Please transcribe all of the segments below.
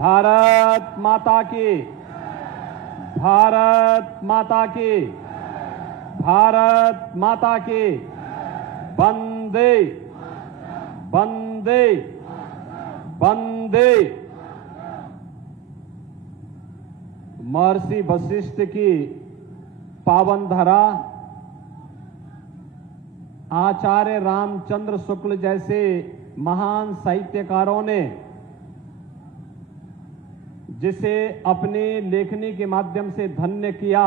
भारत माता की, भारत माता की, भारत माता की। वंदे वंदे वंदे। महर्षि वशिष्ठ की पावन धरा, आचार्य रामचंद्र शुक्ल जैसे महान साहित्यकारों ने जिसे अपनी लेखनी के माध्यम से धन्य किया,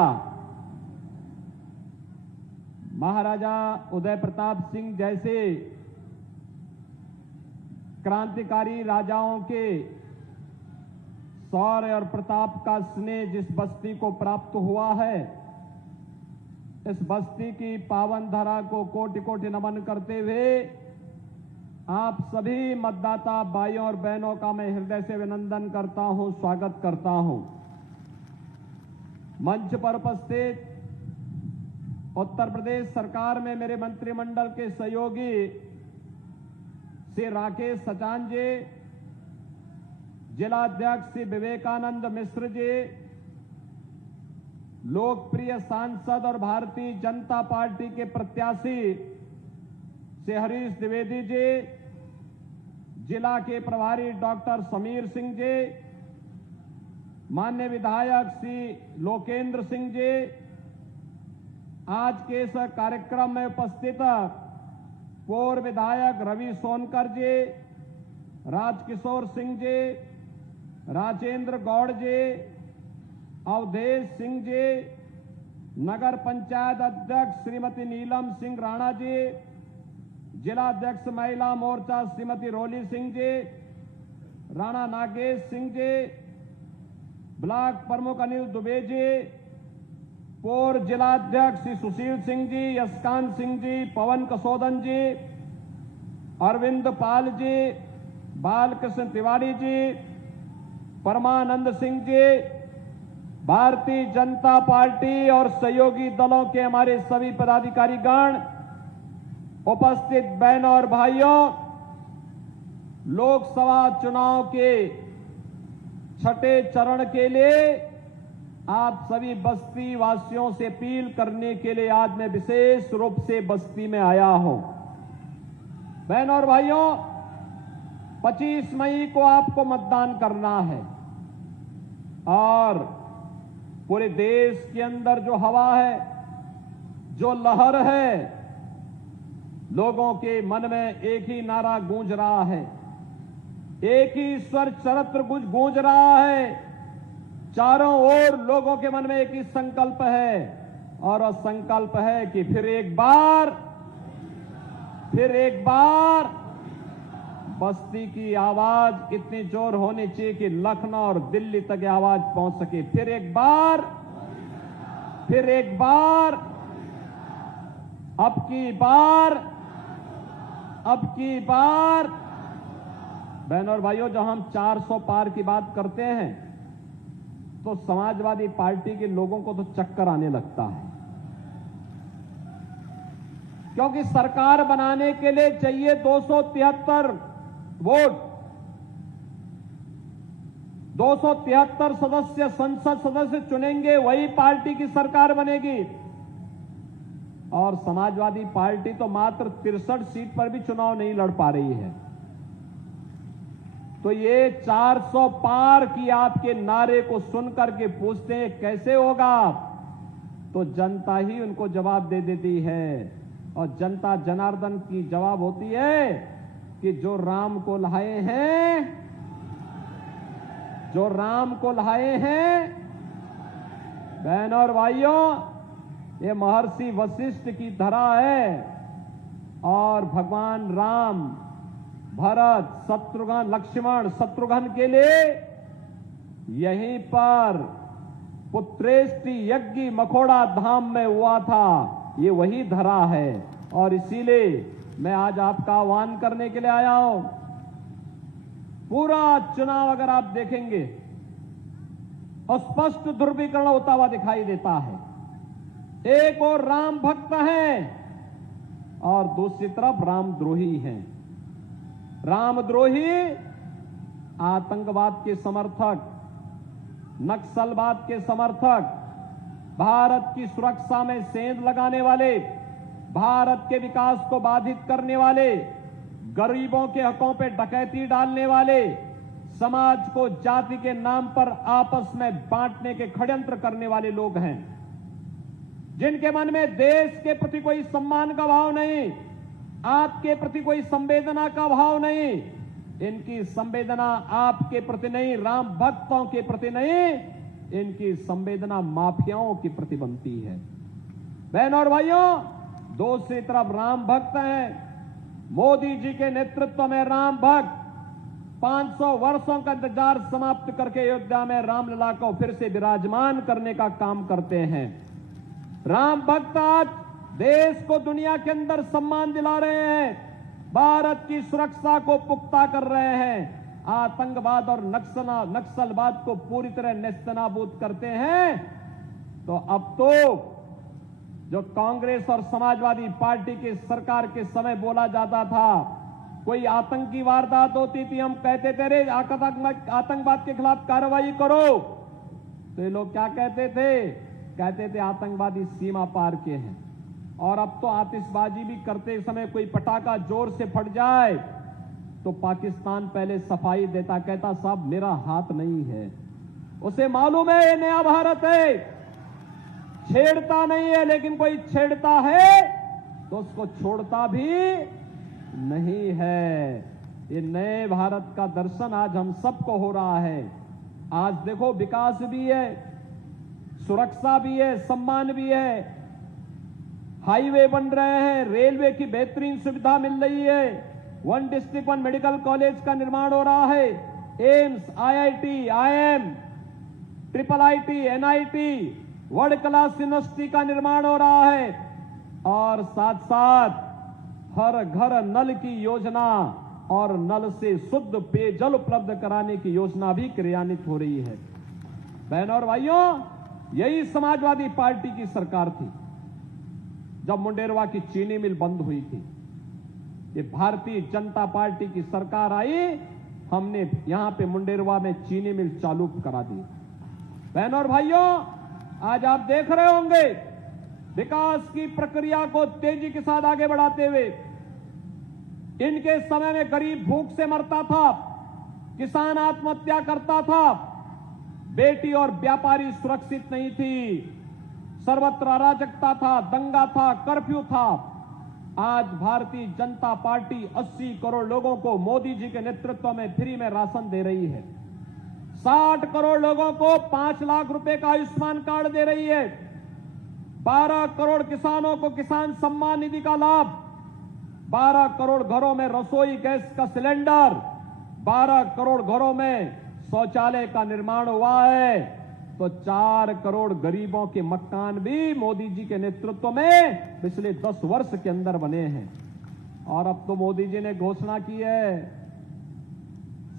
महाराजा उदय प्रताप सिंह जैसे क्रांतिकारी राजाओं के शौर्य और प्रताप का स्नेह जिस बस्ती को प्राप्त हुआ है, इस बस्ती की पावन धरा को कोटि कोटि नमन करते हुए आप सभी मतदाता भाइयों और बहनों का मैं हृदय से अभिनंदन करता हूं, स्वागत करता हूं। मंच पर उपस्थित उत्तर प्रदेश सरकार में मेरे मंत्रिमंडल के सहयोगी श्री राकेश सचान जी, जिलाध्यक्ष श्री विवेकानंद मिश्र जी, लोकप्रिय सांसद और भारतीय जनता पार्टी के प्रत्याशी श्री हरीश द्विवेदी जी, जिला के प्रभारी डॉक्टर समीर सिंह जी, माननीय विधायक श्री लोकेंद्र सिंह जी, आज के इस कार्यक्रम में उपस्थित पूर्व विधायक रवि सोनकर जी, राजकिशोर सिंह जी, राजेंद्र गौड़ जी, अवधेश सिंह जी, नगर पंचायत अध्यक्ष श्रीमती नीलम सिंह राणा जी, जिला अध्यक्ष महिला मोर्चा श्रीमती रोली सिंह जी, राणा नागेश सिंह जी, ब्लॉक प्रमुख अनिल दुबे जी, पूर्व जिलाध्यक्ष श्री सुशील सिंह जी, यशकांत सिंह जी, पवन कसोदन जी, अरविंद पाल जी, बालकृष्ण तिवारी जी, परमानंद सिंह जी, भारतीय जनता पार्टी और सहयोगी दलों के हमारे सभी पदाधिकारीगण, उपस्थित बहनों और भाइयों, लोकसभा चुनाव के छठे चरण के लिए आप सभी बस्ती वासियों से अपील करने के लिए आज मैं विशेष रूप से बस्ती में आया हूं। बहनों और भाइयों, 25 मई को आपको मतदान करना है और पूरे देश के अंदर जो हवा है, जो लहर है, लोगों के मन में एक ही नारा गूंज रहा है, एक ही स्वर चरत्र गूंज रहा है। चारों ओर लोगों के मन में एक ही संकल्प है और वह संकल्प है कि फिर एक बार बस्ती की आवाज इतनी जोर होनी चाहिए कि लखनऊ और दिल्ली तक आवाज पहुंच सके। फिर एक बार अब की बार बहनों और भाइयों, जब हम 400 पार की बात करते हैं तो समाजवादी पार्टी के लोगों को तो चक्कर आने लगता है, क्योंकि सरकार बनाने के लिए चाहिए 273 वोट, 273 सदस्य संसद सदस्य चुनेंगे, वही पार्टी की सरकार बनेगी। और समाजवादी पार्टी तो मात्र 63 सीट पर भी चुनाव नहीं लड़ पा रही है। तो ये 400 पार की आपके नारे को सुनकर के पूछते हैं कैसे होगा, तो जनता ही उनको जवाब दे देती है। और जनता जनार्दन की जवाब होती है कि जो राम को लाए हैं, बहनों और भाइयों, ये महर्षि वशिष्ठ की धरा है और भगवान राम, भरत, लक्ष्मण शत्रुघ्न के लिए यहीं पर पुत्रेष्टि यज्ञ मखोड़ा धाम में हुआ था। ये वही धरा है और इसीलिए मैं आज आपका आह्वान करने के लिए आया हूं। पूरा चुनाव अगर आप देखेंगे और स्पष्ट ध्रुवीकरण होता हुआ दिखाई देता है। एक और राम भक्त हैं और दूसरी तरफ रामद्रोही हैं। रामद्रोही आतंकवाद के समर्थक, नक्सलवाद के समर्थक, भारत की सुरक्षा में सेंध लगाने वाले, भारत के विकास को बाधित करने वाले, गरीबों के हकों पे डकैती डालने वाले, समाज को जाति के नाम पर आपस में बांटने के षड्यंत्र करने वाले लोग हैं, जिनके मन में देश के प्रति कोई सम्मान का भाव नहीं, आपके प्रति कोई संवेदना का भाव नहीं। इनकी संवेदना आपके प्रति नहीं, राम भक्तों के प्रति नहीं, इनकी संवेदना माफियाओं के प्रति बनती है। बहनों और भाइयों, दूसरी तरफ राम भक्त हैं, मोदी जी के नेतृत्व में राम भक्त 500 वर्षों का इंतजार समाप्त करके अयोध्या में रामलला को फिर से विराजमान करने का काम करते हैं। राम भक्त आज देश को दुनिया के अंदर सम्मान दिला रहे हैं, भारत की सुरक्षा को पुख्ता कर रहे हैं, आतंकवाद और नक्सलवाद को पूरी तरह नेस्तनाबूद करते हैं। तो अब तो जो कांग्रेस और समाजवादी पार्टी की सरकार के समय बोला जाता था, कोई आतंकी वारदात होती थी, हम कहते थे रे आतंकवाद के खिलाफ कार्रवाई करो, तो ये लोग क्या कहते थे आतंकवादी सीमा पार के हैं। और अब तो आतिशबाजी भी करते समय कोई पटाखा जोर से फट जाए तो पाकिस्तान पहले सफाई देता, कहता साहब मेरा हाथ नहीं है। उसे मालूम है ये नया भारत है, छेड़ता नहीं है, लेकिन कोई छेड़ता है तो उसको छोड़ता भी नहीं है। ये नए भारत का दर्शन आज हम सबको हो रहा है। आज देखो विकास भी है, सुरक्षा भी है, सम्मान भी है, हाईवे बन रहे हैं, रेलवे की बेहतरीन सुविधा मिल रही है, 1 डिस्ट्रिक्ट 1 मेडिकल कॉलेज का निर्माण हो रहा है, AIIMS, IIT, IIM, IIIT, NIT, world class university का निर्माण हो रहा है, और साथ साथ हर घर नल की योजना और नल से शुद्ध पेयजल उपलब्ध कराने की योजना भी क्रियान्वित हो रही है। बहनों और भाइयों, यही समाजवादी पार्टी की सरकार थी जब मुंडेरवा की चीनी मिल बंद हुई थी। ये भारतीय जनता पार्टी की सरकार आई, हमने यहां पे मुंडेरवा में चीनी मिल चालू करा दी। बहनों और भाइयों, आज आप देख रहे होंगे विकास की प्रक्रिया को तेजी के साथ आगे बढ़ाते हुए, इनके समय में गरीब भूख से मरता था, किसान आत्महत्या करता था, बेटी और व्यापारी सुरक्षित नहीं थी, सर्वत्र अराजकता था, दंगा था, कर्फ्यू था। आज भारतीय जनता पार्टी 80 करोड़ लोगों को मोदी जी के नेतृत्व में फ्री में राशन दे रही है, 60 करोड़ लोगों को 5 लाख रुपए का आयुष्मान कार्ड दे रही है, 12 करोड़ किसानों को किसान सम्मान निधि का लाभ, 12 करोड़ घरों में रसोई गैस का सिलेंडर, 12 करोड़ घरों में शौचालय का निर्माण हुआ है, तो 4 करोड़ गरीबों के मकान भी मोदी जी के नेतृत्व में पिछले 10 वर्ष के अंदर बने हैं। और अब तो मोदी जी ने घोषणा की है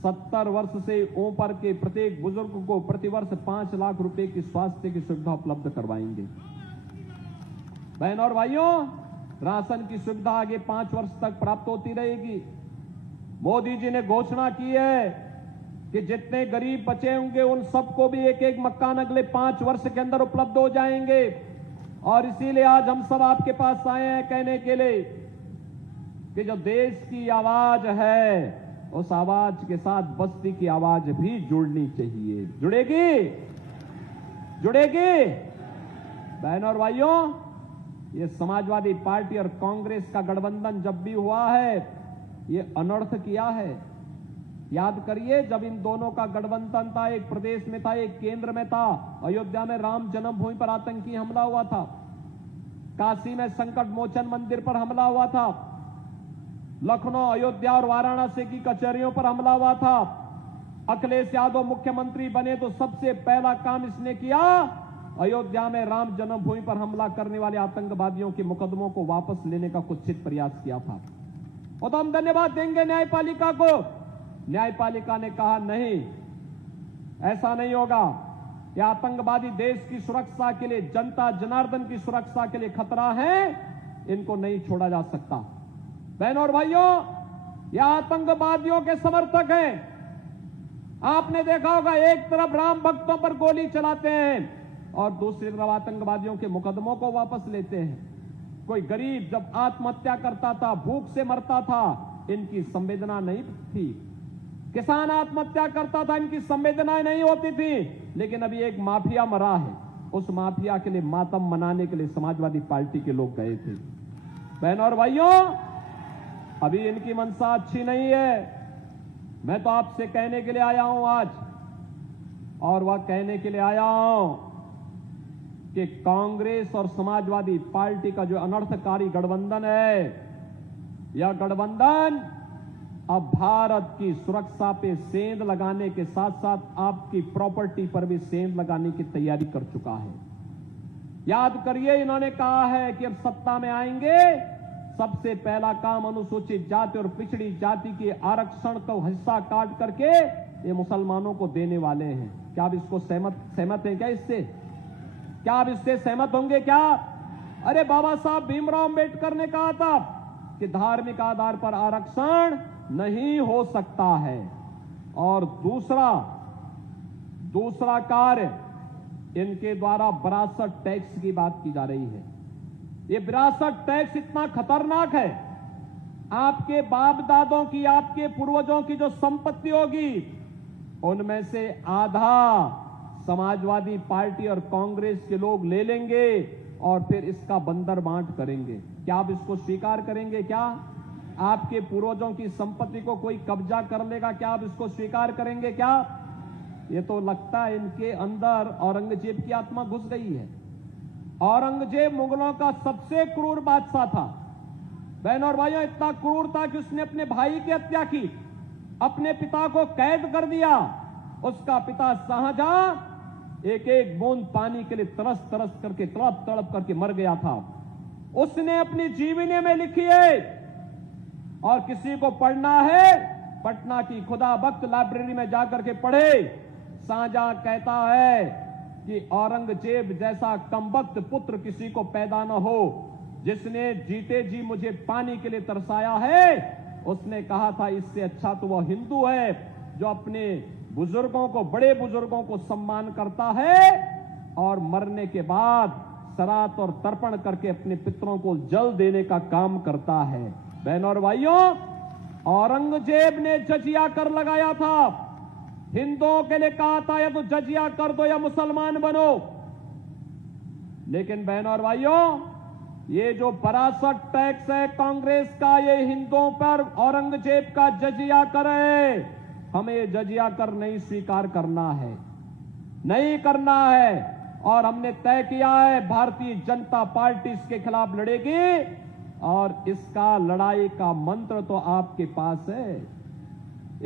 70 वर्ष से ऊपर के प्रत्येक बुजुर्ग को प्रतिवर्ष 5 लाख रुपए की स्वास्थ्य की सुविधा उपलब्ध करवाएंगे। बहनों और भाइयों, राशन की सुविधा आगे 5 वर्ष तक प्राप्त होती रहेगी। मोदी जी ने घोषणा की है कि जितने गरीब बचे होंगे उन सबको भी एक एक मकान अगले 5 वर्ष के अंदर उपलब्ध हो जाएंगे। और इसीलिए आज हम सब आपके पास आए हैं कहने के लिए कि जो देश की आवाज है, उस आवाज के साथ बस्ती की आवाज भी जुड़नी चाहिए। जुड़ेगी? जुड़ेगी? बहनों और भाइयों, ये समाजवादी पार्टी और कांग्रेस का गठबंधन जब भी हुआ है, ये अनर्थ किया है। याद करिए, जब इन दोनों का गठबंधन था, एक प्रदेश में था, एक केंद्र में था, अयोध्या में राम जन्मभूमि पर आतंकी हमला हुआ था, काशी में संकट मोचन मंदिर पर हमला हुआ था, लखनऊ, अयोध्या और वाराणसी की कचहरियों पर हमला हुआ था। अखिलेश यादव मुख्यमंत्री बने तो सबसे पहला काम इसने किया, अयोध्या में राम जन्मभूमि पर हमला करने वाले आतंकवादियों के मुकदमों को वापस लेने का कुत्सित प्रयास किया था। और तो हम धन्यवाद देंगे न्यायपालिका को। न्यायपालिका ने कहा नहीं, ऐसा नहीं होगा, ये आतंकवादी देश की सुरक्षा के लिए, जनता जनार्दन की सुरक्षा के लिए खतरा है, इनको नहीं छोड़ा जा सकता। बहनों और भाइयों, ये आतंकवादियों के समर्थक हैं, आपने देखा होगा एक तरफ राम भक्तों पर गोली चलाते हैं और दूसरी तरफ आतंकवादियों के मुकदमों को वापस लेते हैं। कोई गरीब जब आत्महत्या करता था, भूख से मरता था, इनकी संवेदना नहीं थी। किसान आत्महत्या करता था, इनकी संवेदनाएं नहीं होती थी। लेकिन अभी एक माफिया मरा है, उस माफिया के लिए मातम मनाने के लिए समाजवादी पार्टी के लोग गए थे। बहनों और भाइयों, अभी इनकी मंशा अच्छी नहीं है। मैं तो आपसे कहने के लिए आया हूं आज, और वह कहने के लिए आया हूं कि कांग्रेस और समाजवादी पार्टी का जो अनर्थकारी गठबंधन है, यह गठबंधन अब भारत की सुरक्षा पे सेंध लगाने के साथ साथ आपकी प्रॉपर्टी पर भी सेंध लगाने की तैयारी कर चुका है। याद करिए, इन्होंने कहा है कि अब सत्ता में आएंगे, सबसे पहला काम अनुसूचित जाति और पिछड़ी जाति के आरक्षण का हिस्सा काट करके ये मुसलमानों को देने वाले हैं। क्या आप इसको सहमत हैं क्या? इससे क्या आप इससे सहमत होंगे क्या? अरे बाबा साहब भीमराव अंबेडकर ने कहा था कि धार्मिक आधार पर आरक्षण नहीं हो सकता है। और दूसरा कार्य, इनके द्वारा विरासत टैक्स की बात की जा रही है। ये विरासत टैक्स इतना खतरनाक है, आपके बाप दादों की, आपके पूर्वजों की जो संपत्ति होगी, उनमें से आधा समाजवादी पार्टी और कांग्रेस के लोग ले लेंगे और फिर इसका बंदर बांट करेंगे। क्या आप इसको स्वीकार करेंगे? क्या आपके पूर्वजों की संपत्ति को कोई कब्जा कर लेगा? क्या आप इसको स्वीकार करेंगे? क्या ये तो लगता है इनके अंदर औरंगजेब की आत्मा घुस गई है। औरंगजेब मुगलों का सबसे क्रूर बादशाह था। बहनों और भाइयों, इतना क्रूर था कि उसने अपने भाई की हत्या की, अपने पिता को कैद कर दिया। उसका पिता शाहजहां एक एक बूंद पानी के लिए तरस तरस करके, तड़प तड़प करके मर गया था। उसने अपनी जीवनी में लिखी है, और किसी को पढ़ना है पटना की खुदा बख्त लाइब्रेरी में जाकर के पढ़े। शाहजहां कहता है कि औरंगजेब जैसा कमबख्त पुत्र किसी को पैदा न हो, जिसने जीते जी मुझे पानी के लिए तरसाया है। उसने कहा था इससे अच्छा तो वह हिंदू है जो अपने बुजुर्गों को, बड़े बुजुर्गों को सम्मान करता है और मरने के बाद सरात और तर्पण करके अपने पितरों को जल देने का काम करता है। बहनों और भाइयों, औरंगजेब ने जजिया कर लगाया था, हिंदुओं के लिए कहा था या तो जजिया कर दो या मुसलमान बनो। लेकिन बहनों और भाइयों, ये जो विरासत टैक्स है कांग्रेस का, ये हिंदुओं पर औरंगजेब का जजिया कर है। हमें जजिया कर नहीं स्वीकार करना है, नहीं करना है। और हमने तय किया है भारतीय जनता पार्टी इसके खिलाफ लड़ेगी, और इसका लड़ाई का मंत्र तो आपके पास है।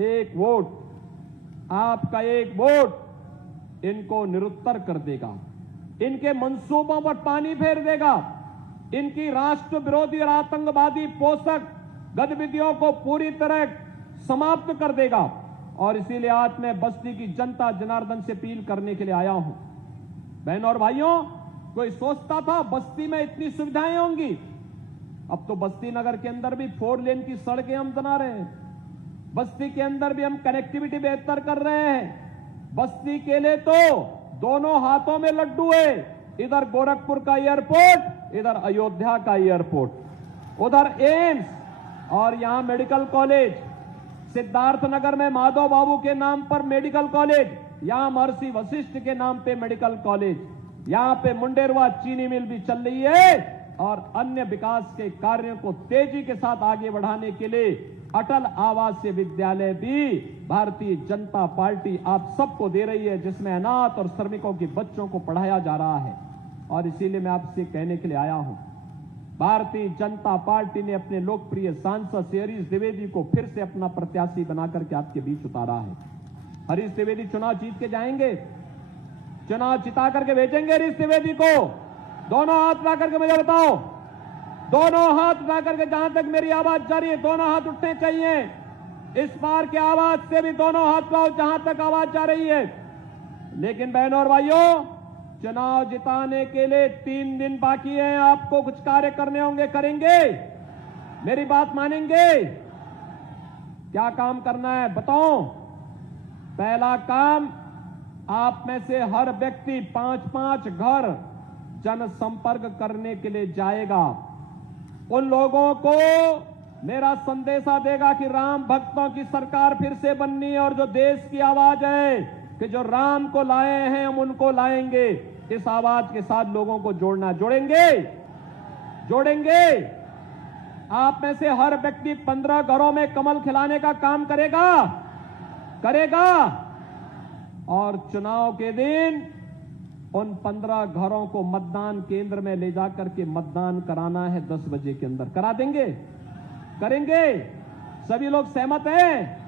एक वोट, आपका एक वोट इनको निरुत्तर कर देगा, इनके मंसूबों पर पानी फेर देगा, इनकी राष्ट्र विरोधी और आतंकवादी पोषक गतिविधियों को पूरी तरह समाप्त कर देगा। और इसीलिए आज मैं बस्ती की जनता जनार्दन से अपील करने के लिए आया हूं। बहनों और भाइयों, कोई सोचता था बस्ती में इतनी सुविधाएं होंगी? अब तो बस्ती नगर के अंदर भी 4 लेन की सड़कें हम बना रहे हैं, बस्ती के अंदर भी हम कनेक्टिविटी बेहतर कर रहे हैं। बस्ती के लिए तो दोनों हाथों में लड्डू है, इधर गोरखपुर का एयरपोर्ट, इधर अयोध्या का एयरपोर्ट, उधर एम्स और यहां मेडिकल कॉलेज, सिद्धार्थनगर में माधव बाबू के नाम पर मेडिकल कॉलेज, यहां महर्षि वशिष्ठ के नाम पे मेडिकल कॉलेज, यहां पे मुंडेरवा चीनी मिल भी चल रही है। और अन्य विकास के कार्यों को तेजी के साथ आगे बढ़ाने के लिए अटल आवासीय विद्यालय भी भारतीय जनता पार्टी आप सबको दे रही है, जिसमें अनाथ और श्रमिकों के बच्चों को पढ़ाया जा रहा है। और इसीलिए मैं आपसे कहने के लिए आया हूं, भारतीय जनता पार्टी ने अपने लोकप्रिय सांसद श्री हरीश द्विवेदी को फिर से अपना प्रत्याशी बनाकर के आपके बीच उतारा है। हरीश द्विवेदी चुनाव जीत के जाएंगे, चुनाव जिता करके भेजेंगे हरीश द्विवेदी को। दोनों हाथ ला करके मुझे बताओ, दोनों हाथ ला करके, जहां तक मेरी आवाज जा रही है दोनों हाथ उठने चाहिए। इस बार की आवाज से भी दोनों हाथ लाओ जहां तक आवाज जा रही है। लेकिन बहनों और भाइयों, चुनाव जिताने के लिए 3 दिन बाकी है, आपको कुछ कार्य करने होंगे, करेंगे? मेरी बात मानेंगे? क्या काम करना है बताओ? पहला काम, आप में से हर व्यक्ति 5-5 घर जनसंपर्क करने के लिए जाएगा। उन लोगों को मेरा संदेशा देगा कि राम भक्तों की सरकार फिर से बननी है और जो देश की आवाज है कि जो राम को लाए हैं हम उनको लाएंगे, इस आवाज के साथ लोगों को जोड़ना। जोड़ेंगे। आप में से हर व्यक्ति 15 घरों में कमल खिलाने का काम करेगा और चुनाव के दिन उन 15 घरों को मतदान केंद्र में ले जाकर के मतदान कराना है 10 बजे के अंदर। करा देंगे, करेंगे। सभी लोग सहमत हैं?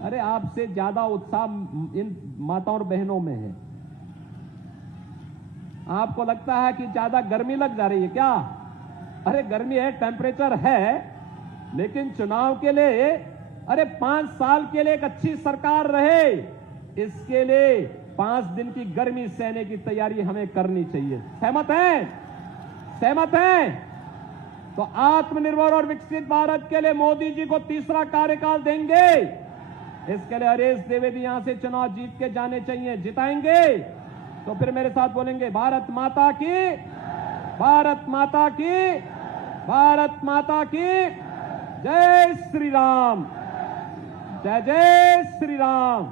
अरे आपसे ज्यादा उत्साह इन माताओं और बहनों में है। आपको लगता है कि ज्यादा गर्मी लग जा रही है क्या? अरे गर्मी है, टेम्परेचर है, लेकिन चुनाव के लिए, अरे 5 साल के लिए एक अच्छी सरकार रहे, इसके लिए 5 दिन की गर्मी सहने की तैयारी हमें करनी चाहिए। सहमत हैं? तो आत्मनिर्भर और विकसित भारत के लिए मोदी जी को तीसरा कार्यकाल देंगे। इसके लिए हरीश द्विवेदी यहां से चुनाव जीत के जाने चाहिए। जिताएंगे तो फिर मेरे साथ बोलेंगे, भारत माता की, भारत माता की, भारत माता की जय श्री राम, जय जय श्री राम।